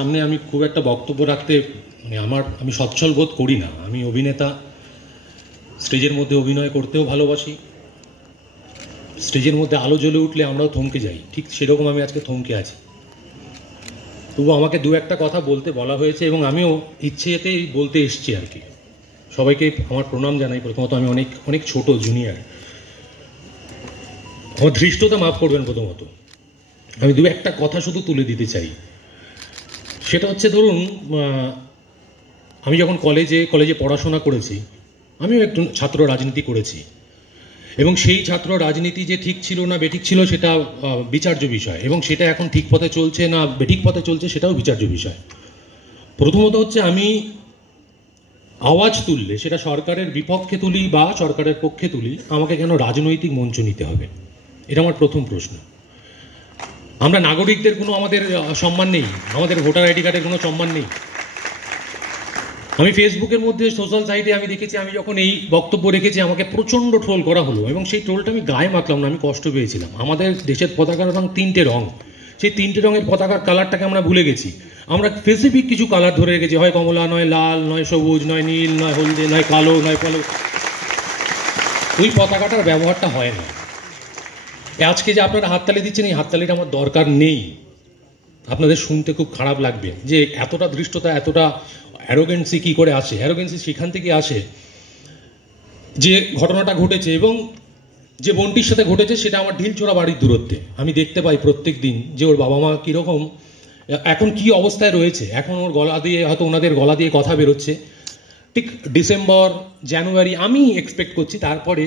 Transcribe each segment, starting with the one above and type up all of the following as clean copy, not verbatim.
সামনে আমি খুব একটা বক্তব্য রাখতে আমি সচ্ছল বোধ করি না। আমি অভিনেতা, স্টেজের মধ্যে অভিনয় করতেও ভালোবাসি। স্টেজের মধ্যে আলো জ্বলে উঠলে আমরাও থমকে যাই, ঠিক সেরকম আমি আজকে থমকে আছি। তবু আমাকে দু একটা কথা বলতে বলা হয়েছে এবং আমিও ইচ্ছেতেই বলতে এসছি আর কি। সবাইকে আমার প্রণাম জানাই। প্রথমত আমি অনেক ছোট, জুনিয়র। আমার ধৃষ্টতা মাফ করবেন। প্রথমত আমি দু একটা কথা শুধু তুলে দিতে চাই। সেটা হচ্ছে, ধরুন আমি যখন কলেজে পড়াশোনা করেছি, আমিও একটু ছাত্র রাজনীতি করেছি এবং সেই ছাত্র রাজনীতি যে ঠিক ছিল না বেঠিক ছিল সেটা বিচার্য বিষয়, এবং সেটা এখন ঠিক পথে চলছে না বেঠিক পথে চলছে সেটাও বিচার্য বিষয়। প্রথমত হচ্ছে, আমি আওয়াজ তুললে সেটা সরকারের বিপক্ষে তুলি বা সরকারের পক্ষে তুলি, আমাকে কেন রাজনৈতিক মঞ্চ নিতে হবে? এটা আমার প্রথম প্রশ্ন। আমরা নাগরিকদের কোনো আমাদের সম্মান নেই, আমাদের ভোটার আইডি কার্ডের কোনো সম্মান নেই। আমি ফেসবুকের মধ্যে, সোশ্যাল সাইটে আমি দেখেছি, আমি যখন এই বক্তব্য রেখেছি আমাকে প্রচণ্ড ট্রোল করা হলো, এবং সেই ট্রোলটা আমি গায়ে মাখলাম না, আমি কষ্ট পেয়েছিলাম। আমাদের দেশের পতাকার রং তিনটে রং, সেই তিনটে রঙের পতাকার কালারটাকে আমরা ভুলে গেছি। আমরা স্পেসিফিক কিছু কালার ধরে রেখেছি, হয় কমলা, নয় লাল, নয় সবুজ, নয় নীল, নয় হলদে, নয় কালো, নয় কালো। ওই পতাকাটার ব্যবহারটা হয় না। আজকে যে আপনারা হাততালি দিচ্ছেন, এই হাততালিটা আমার দরকার নেই। আপনাদের শুনতে খুব খারাপ লাগবে যে এতটা ধৃষ্টতা, এতটা অ্যারোগেন্সি কী করে আসে। অ্যারোগেন্সি সেখান থেকে আসে যে ঘটনাটা ঘটেছে এবং যে বোনটির সাথে ঘটেছে সেটা আমার ঢিলছোড়া বাড়ির দূরত্বে। আমি দেখতে পাই প্রত্যেক দিন যে ওর বাবা মা কীরকম, এখন কি অবস্থায় রয়েছে। এখন ওর গলা দিয়ে, হয়তো ওনাদের গলা দিয়ে কথা বেরোচ্ছে। ঠিক ডিসেম্বর, জানুয়ারি আমি এক্সপেক্ট করছি তারপরে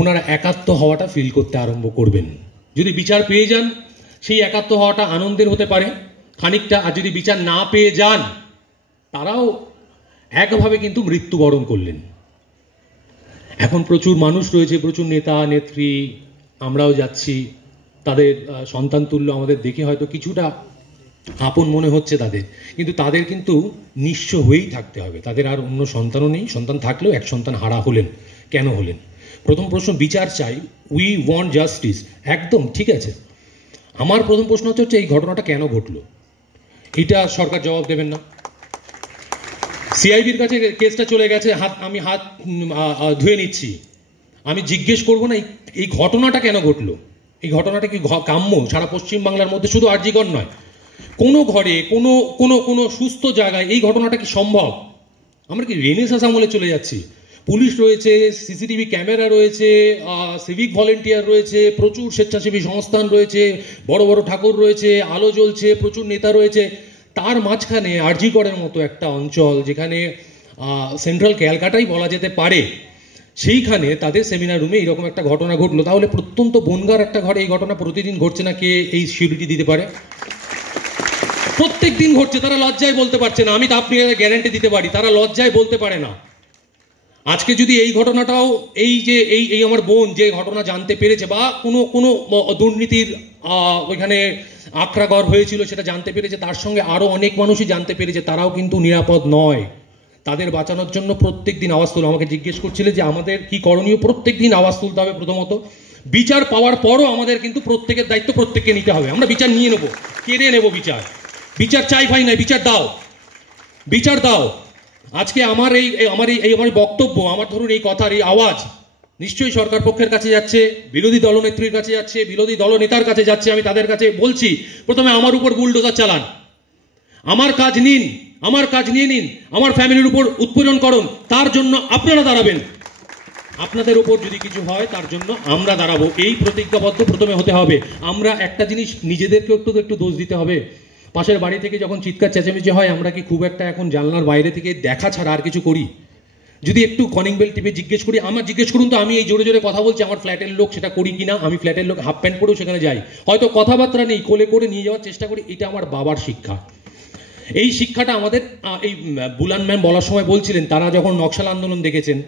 ওনারা একাত্ম হওয়াটা ফিল করতে আরম্ভ করবেন। যদি বিচার পেয়ে যান, সেই একাত্ম হওয়াটা আনন্দের হতে পারে খানিকটা, আর যদি বিচার না পেয়ে যান, তারাও একভাবে কিন্তু মৃত্যুবরণ করলেন। এখন প্রচুর মানুষ রয়েছে, প্রচুর নেতা নেত্রী, আমরাও যাচ্ছি, তাদের সন্তান তুল্য আমাদের দেখে হয়তো কিছুটা আপন মনে হচ্ছে তাদের, কিন্তু তাদের কিন্তু নিঃস্ব হয়েই থাকতে হবে। তাদের আর অন্য সন্তানও নেই, সন্তান থাকলেও এক সন্তান হারা হলেন। কেন হলেন? প্রথম প্রশ্ন, বিচার চাই, উই ওয়ান্ট জাস্টিস, একদম ঠিক আছে। আমার প্রথম প্রশ্ন হচ্ছে এই ঘটনাটা কেন ঘটলো, এটা সরকার জবাব দেবেন না? সিআইবির কাছে কেসটা চলে গেছে, আমি হাত ধুয়ে নিচ্ছি, আমি জিজ্ঞেস করবো না এই ঘটনাটা কেন ঘটলো? এই ঘটনাটা কি কাম্য? সারা পশ্চিমবাংলার মধ্যে, শুধু আরজিকর নয়, কোনো ঘরে, কোনো কোনো কোনো সুস্থ জায়গায় এই ঘটনাটা কি সম্ভব? আমরা কি রেনেসাঁস আমলে চলে যাচ্ছি? পুলিশ রয়েছে, সিসিটিভি ক্যামেরা রয়েছে, সিভিক ভলেন্টিয়ার রয়েছে, প্রচুর স্বেচ্ছাসেবী সংস্থান রয়েছে, বড় বড় ঠাকুর রয়েছে, আলো জ্বলছে, প্রচুর নেতা রয়েছে। তার মাঝখানে আরজিকরের মতো একটা অঞ্চল, যেখানে সেন্ট্রাল ক্যালকাটাই বলা যেতে পারে, সেইখানে তাদের সেমিনার রুমে এইরকম একটা ঘটনা ঘটলো। তাহলে প্রত্যন্ত বনগার একটা ঘরে এই ঘটনা প্রতিদিন ঘটছে না, কে এই সিউরিটি দিতে পারে? প্রত্যেক দিন ঘটছে, তারা লজ্জায় বলতে পারছে না। আমি তো আপনি গ্যারান্টি দিতে পারি, তারা লজ্জায় বলতে পারে না। আজকে যদি এই ঘটনাটাও, এই আমার বোন যে ঘটনা জানতে পেরেছে, বা কোনো দুর্নীতির ওইখানে আক্রাগর হয়েছিল সেটা জানতে পেরেছে, তার সঙ্গে আরো অনেক মানুষই জানতে পেরেছে, তারাও কিন্তু নিরাপদ নয়। তাদের বাঁচানোর জন্য প্রত্যেক দিন আওয়াজ তুলো। আমাকে জিজ্ঞেস করছিলে যে আমাদের কি করণীয়। প্রত্যেক দিন আওয়াজ তুলতে হবে। প্রথমত বিচার পাওয়ার পরও আমাদের কিন্তু প্রত্যেকের দায়িত্ব প্রত্যেককে নিতে হবে। আমরা বিচার নিয়ে নেবো, কেড়ে নেবো বিচার। বিচার চাই ভাই নাই, বিচার দাও, বিচার দাও। আজকে আমার বক্তব্য, আমার ধরুন এই কথার এই আওয়াজ নিশ্চয়ই সরকার পক্ষের কাছে যাচ্ছে, বিরোধী দলনেত্রীর কাছে যাচ্ছে, বিরোধী দলনেতার কাছে যাচ্ছে। আমি তাদের কাছে বলছি, প্রথমে আমার উপর বুলডোজার চালান, আমার কাজ নিন, আমার কাজ নিয়ে নিন, আমার ফ্যামিলির উপর উৎপীড়ন করুন, তার জন্য আপনারা দাঁড়াবেন। আপনাদের উপর যদি কিছু হয় তার জন্য আমরা দাঁড়াবো, এই প্রতিজ্ঞাবদ্ধ প্রথমে হতে হবে। আমরা একটা জিনিস নিজেদেরকে একটু দোষ দিতে হবে। পাশের বাড়ি থেকে যখন চিৎকার চেঁচামেচি হয়, আমরা কি খুব একটা এখন জানলার বাইরে থেকে দেখা ছাড়া আর কিছু করি? যদি একটু কলিং বেল টিপে জিজ্ঞেস করি, আমার জিজ্ঞেস করুন তো, আমি এই জোরে জোরে কথা বলছি, আমার ফ্ল্যাটের লোক সেটা করি কিনা? আমি ফ্ল্যাটের লোক হাফ প্যান্ট পরেও সেখানে যাই, হয়তো কথাবার্তা নেই, কোলে করে নিয়ে যাওয়ার চেষ্টা করি। এটা আমার বাবার শিক্ষা। এই শিক্ষাটা আমাদের, এই বুলান ম্যাম বলার সময় বলছিলেন, তারা যখন নকশাল আন্দোলন দেখেছেন,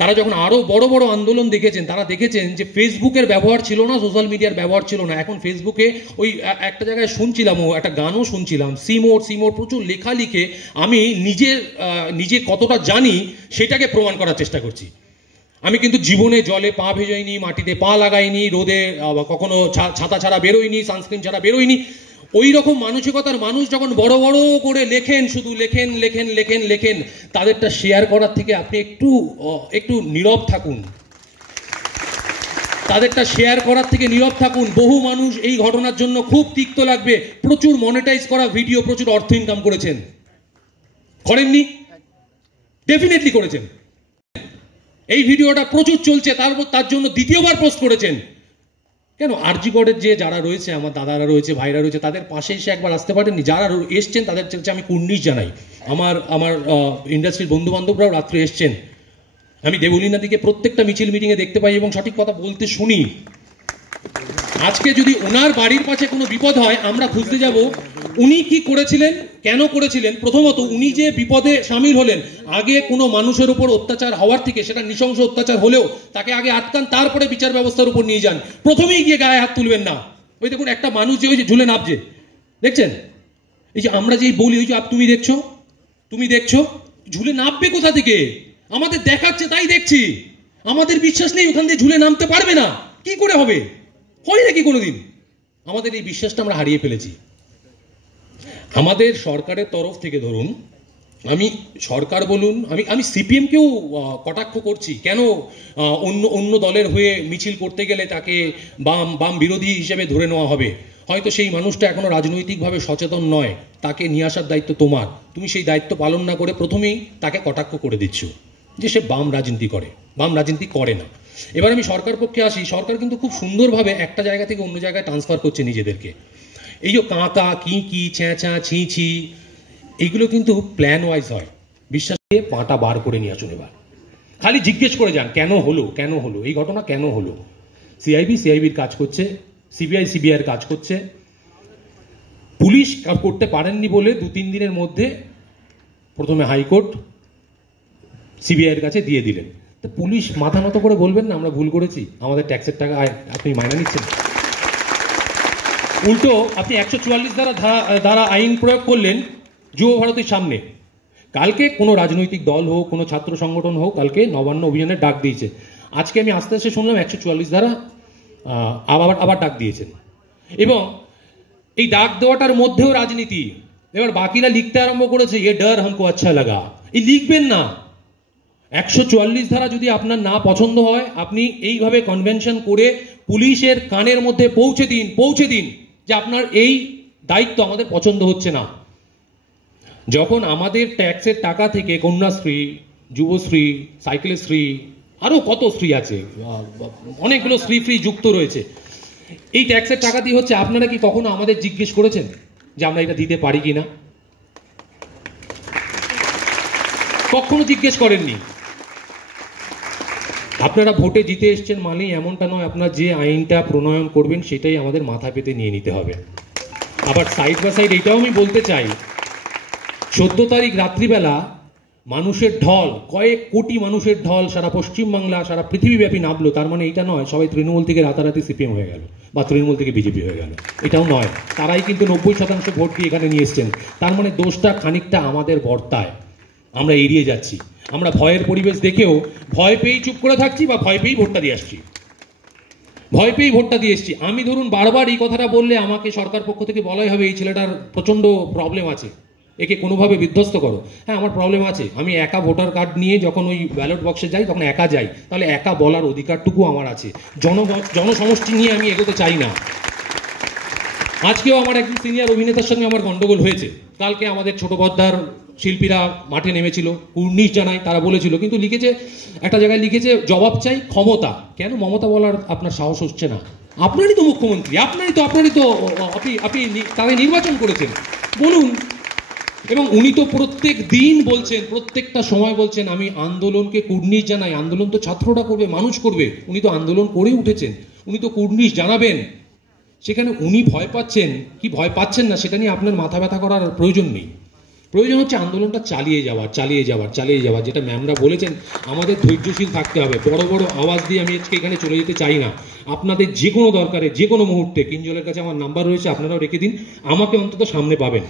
তারা যখন আরো বড় বড় আন্দোলন দেখেছেন, তারা দেখেছেন যে ফেসবুকের ব্যবহার ছিল না, সোশ্যাল মিডিয়ার ব্যবহার ছিল না। এখন ফেসবুকে ওই একটা জায়গায় শুনছিলাম, একটা গানও শুনছিলাম, সিমোর প্রচুর লেখা লিখে আমি নিজে কতটা জানি সেটাকে প্রমাণ করার চেষ্টা করছি। আমি কিন্তু জীবনে জলে পা ভেজাইনি, মাটিতে পা লাগাইনি, রোদে কখনো ছাতা ছাড়া বেরোইনি, সানস্ক্রিন ছাড়া বেরোইনি। ওই রকম মানসিকতার মানুষ যখন বড় বড় করে লেখেন, শুধু লেখেন লেখেন লেখেন লেখেন, তাদেরটা শেয়ার করার থেকে আপনি একটু নীরব থাকুন। তাদেরটা শেয়ার করার থেকে নীরব থাকুন। বহু মানুষ এই ঘটনার জন্য খুব তিক্ত লাগবে, প্রচুর মনিটাইজ করা ভিডিও, প্রচুর অর্থ ইনকাম করেছেন, করেননি? ডেফিনেটলি করেছেন। এই ভিডিওটা প্রচুর চলছে, তার জন্য দ্বিতীয়বার পোস্ট করেছেন। কেন আরজিগড়ের যে যারা রয়েছে, আমার দাদারা রয়েছে, ভাইরা রয়েছে, তাদের পাশে এসে একবার আসতে পারেননি? যারা এসছেন তাদের আমি কুর্নিশ জানাই। আমার ইন্ডাস্ট্রির বন্ধু বান্ধবরাও রাত্রে এসছেন। আমি দেবলীনাদিকে প্রত্যেকটা মিছিল মিটিংয়ে দেখতে পাই এবং সঠিক কথা বলতে শুনি। আজকে যদি ওনার বাড়ির পাশে কোনো বিপদ হয়, আমরা খুঁজতে যাব উনি কি করেছিলেন, কেন করেছিলেন। প্রথমত উনি যে বিপদে সামিল হলেন, আগে কোনো মানুষের উপর অত্যাচার হওয়ার থেকে, সেটা নৃশংস অত্যাচার হলেও তাকে আগে আটকান, তারপরে বিচার ব্যবস্থার উপর নিয়ে যান। প্রথমেই গিয়ে গায়ে হাত তুলবেন না। ওই দেখুন একটা মানুষ যে ওই যে ঝুলে নামছে, দেখছেন? এই যে আমরা যেই বলি, ওই যে তুমি দেখছো, ঝুলে নামবে কোথা থেকে? আমাদের দেখাচ্ছে তাই দেখছি, আমাদের বিশ্বাস নেই ওখান দিয়ে ঝুলে নামতে পারবে না। কি করে হবে? হয় নাকি কোনোদিন? আমাদের এই বিশ্বাসটা আমরা হারিয়ে ফেলেছি। আমাদের সরকারের তরফ থেকে ধরুন, আমি সরকার বলুন, আমি সিপিএমকেও কটাক্ষ করছি। কেন অন্য দলের হয়ে মিছিল করতে গেলে তাকে বাম বিরোধী হিসেবে ধরে নেওয়া হবে? হয়তো সেই মানুষটা এখনো রাজনৈতিকভাবে সচেতন নয়, তাকে নিয়ে আসার দায়িত্ব তোমার। তুমি সেই দায়িত্ব পালন না করে প্রথমেই তাকে কটাক্ষ করে দিচ্ছ যে সে বাম রাজনীতি করে। বাম রাজনীতি করে না। এবার আমি সরকার পক্ষে আসি। সরকার কিন্তু খুব সুন্দরভাবে একটা জায়গা থেকে অন্য জায়গায় ট্রান্সফার করছে নিজেদেরকে। এই যে কাঁকা, কি ছেঁচা, ছি, এইগুলো কিন্তু প্ল্যান ওয়াইজ হয়। বিশ্বাস দিয়ে পাটা বার করে নিয়ে আসুন। এবার খালি জিজ্ঞেস করে যান কেন হলো এই ঘটনা, কেন হলো। সিআইবির কাজ করছে, সিবিআইয়ের কাজ করছে। পুলিশ করতে পারেননি বলে 2-3 দিনের মধ্যে প্রথমে হাইকোর্ট সিবিআইয়ের কাছে দিয়ে দিলেন। তো পুলিশ মাথা নত করে বলবেন না আমরা ভুল করেছি, আমাদের ট্যাক্সের টাকা আপনি মাইনা নিচ্ছেন? উল্টো আপনি 144 দ্বারা আইন প্রয়োগ করলেন যুব ভারতীর সামনে। কালকে কোনো রাজনৈতিক দল হোক, কোনো ছাত্র সংগঠন হোক, কালকে নবান্ন অভিযানের ডাক দিয়েছে। আজকে আমি আস্তে আস্তে শুনলাম 144 দ্বারা আবার ডাক দিয়েছেন। এবং এই ডাক দেওয়াটার মধ্যেও রাজনীতি। এবার বাকিরা লিখতে আরম্ভ করেছে, এ ডর হামকো আচ্ছা লাগা। এই লিখবেন না। 144 ধারা যদি আপনার না পছন্দ হয়, আপনি এইভাবে কনভেনশন করে পুলিশের কানের মধ্যে পৌঁছে দিন যে আপনার এই দায়িত্ব আমাদের পছন্দ হচ্ছে না। যখন আমাদের ট্যাক্সের টাকা থেকে কন্যাশ্রী, যুবশ্রী, সাইকেলের শ্রী, আরো কত শ্রী আছে, অনেকগুলো শ্রী ফ্রি যুক্ত রয়েছে, এই ট্যাক্সের টাকা দিয়ে হচ্ছে। আপনারা কি কখনো আমাদের জিজ্ঞেস করেছেন যে আমরা এটা দিতে পারি কিনা? কখনো জিজ্ঞেস করেননি। আপনারা ভোটে জিতে এসছেন মানেই এমনটা নয় আপনারা যে আইনটা প্রণয়ন করবেন সেটাই আমাদের মাথা পেতে নিয়ে নিতে হবে। আবার সাইড বাই সাইড এটাও আমি বলতে চাই, 14 তারিখ রাত্রিবেলা মানুষের ঢল, কয়েক কোটি মানুষের ঢল সারা পশ্চিমবাংলা, সারা পৃথিবীব্যাপী নামলো। তার মানে এটা নয় সবাই তৃণমূল থেকে রাতারাতি সিপিএম হয়ে গেল বা তৃণমূল থেকে বিজেপি হয়ে গেল, এটাও নয়। তারাই কিন্তু 90% ভোট দিয়ে এখানে নিয়ে এসছেন। তার মানে দোষটা খানিকটা আমাদের বর্তায়, আমরা এড়িয়ে যাচ্ছি। আমরা ভয়ের পরিবেশ দেখেও ভয় পেয়েই চুপ করে থাকছি বা ভয় পেয়েই ভোটটা দিয়ে এসছি। আমি ধরুন বারবার এই কথাটা বললে আমাকে সরকার পক্ষ থেকে বলাই হবে এই ছেলেটার প্রচণ্ড প্রবলেম আছে, একে কোনোভাবে বিধ্বস্ত করো। হ্যাঁ, আমার প্রবলেম আছে। আমি একা ভোটার কার্ড নিয়ে যখন ওই ব্যালট বক্সে যাই তখন একা যাই, তাহলে একা বলার অধিকারটুকু আমার আছে। জনসমষ্টি নিয়ে আমি এগোতে চাই না। আজকেও আমার একজন সিনিয়র অভিনেতার সঙ্গে আমার গন্ডগোল হয়েছে। কালকে আমাদের ছোট পর্দার শিল্পীরা মাঠে নেমেছিল, কুর্নিশ জানাই, তারা বলেছিল, কিন্তু লিখেছে একটা জায়গায় লিখেছে জবাব চাই ক্ষমতা। কেন মমতা বলার আপনার সাহস হচ্ছে না? আপনারই তো মুখ্যমন্ত্রী, আপনি তাকে নির্বাচন করেছেন, বলুন। এবং উনি তো প্রত্যেক দিন বলছেন, প্রত্যেকটা সময় বলছেন আমি আন্দোলনকে কুর্নিশ জানাই। আন্দোলন তো ছাত্ররা করবে, মানুষ করবে। উনি তো আন্দোলন করে উঠেছেন, উনি তো কুর্নিশ জানাবেন। সেখানে উনি ভয় পাচ্ছেন কি ভয় পাচ্ছেন না সেটা নিয়ে আপনার মাথা ব্যথা করার প্রয়োজন নেই। প্রয়োজন হচ্ছে আন্দোলনটা চালিয়ে যাওয়ার। যেটা ম্যামরা বলেছেন, আমাদের ধৈর্যশীল থাকতে হবে। বড় বড় আওয়াজ দিয়ে আমি আজকে এখানে চলে যেতে চাই না। আপনাদের যে কোনো দরকারে, যে কোনো মুহূর্তে কিঞ্জলের কাছে আমার নাম্বার রয়েছে, আপনারাও রেখে দিন। আমাকে অন্তত সামনে পাবেন,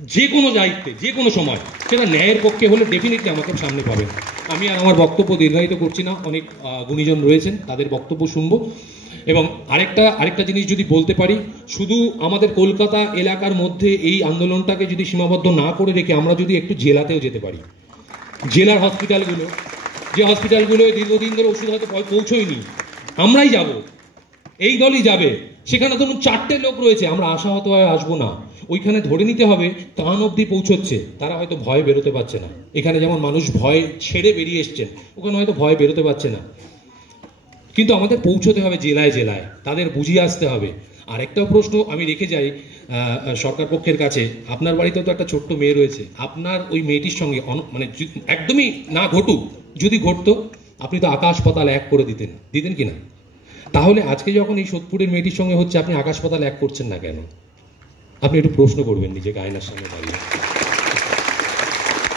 যে কোনো দায়িত্বে, যে কোনো সময়, সেটা ন্যায়ের পক্ষে হলে ডেফিনেটলি আমাকে সামনে পাবেন। আমি আর আমার বক্তব্য দীর্ঘায়িত করছি না, অনেক গুণীজন রয়েছেন, তাদের বক্তব্য শুনবো। এবং আরেকটা জিনিস যদি বলতে পারি, শুধু আমাদের কলকাতা এলাকার মধ্যে এই আন্দোলনটাকে যদি সীমাবদ্ধ না করে রেখে আমরা যদি একটু জেলাতেও যেতে পারি, জেলার হসপিটালগুলো, যে হসপিটালগুলো দীর্ঘদিন ধরে ওষুধ হয়তো পৌঁছয়নি, আমরাই যাব, এই দলই যাবে। সেখানে ধরুন 4টে লোক রয়েছে, আমরা আশাহত হয়ে আসবো না, ওইখানে ধরে নিতে হবে কান অবধি পৌঁছচ্ছে, তারা হয়তো ভয় বেরোতে পারছে না। এখানে যেমন মানুষ ভয় ছেড়ে বেরিয়ে এসছেন, ওখানে হয়তো ভয় বেরোতে পারছে না, কিন্তু আমাদের পৌঁছতে হবে জেলায় জেলায়, তাদের বুঝিয়ে আসতে হবে। আর একটা প্রশ্ন আমি রেখে যাই সরকার পক্ষের কাছে, আপনার বাড়িতেও তো একটা ছোট্ট মেয়ে রয়েছে, আপনার ওই মেয়েটির সঙ্গে মানে একদমই না ঘটুক, যদি ঘটতো আপনি তো আকাশ পাতাল এক করে দিতেন কিনা? তাহলে আজকে যখন এই সোদপুরের মেয়েটির সঙ্গে হচ্ছে, আপনি আকাশ পাতাল এক করছেন না কেন? আপনি একটু প্রশ্ন করবেন নিজেকে আয়নার সামনে দাঁড়িয়ে।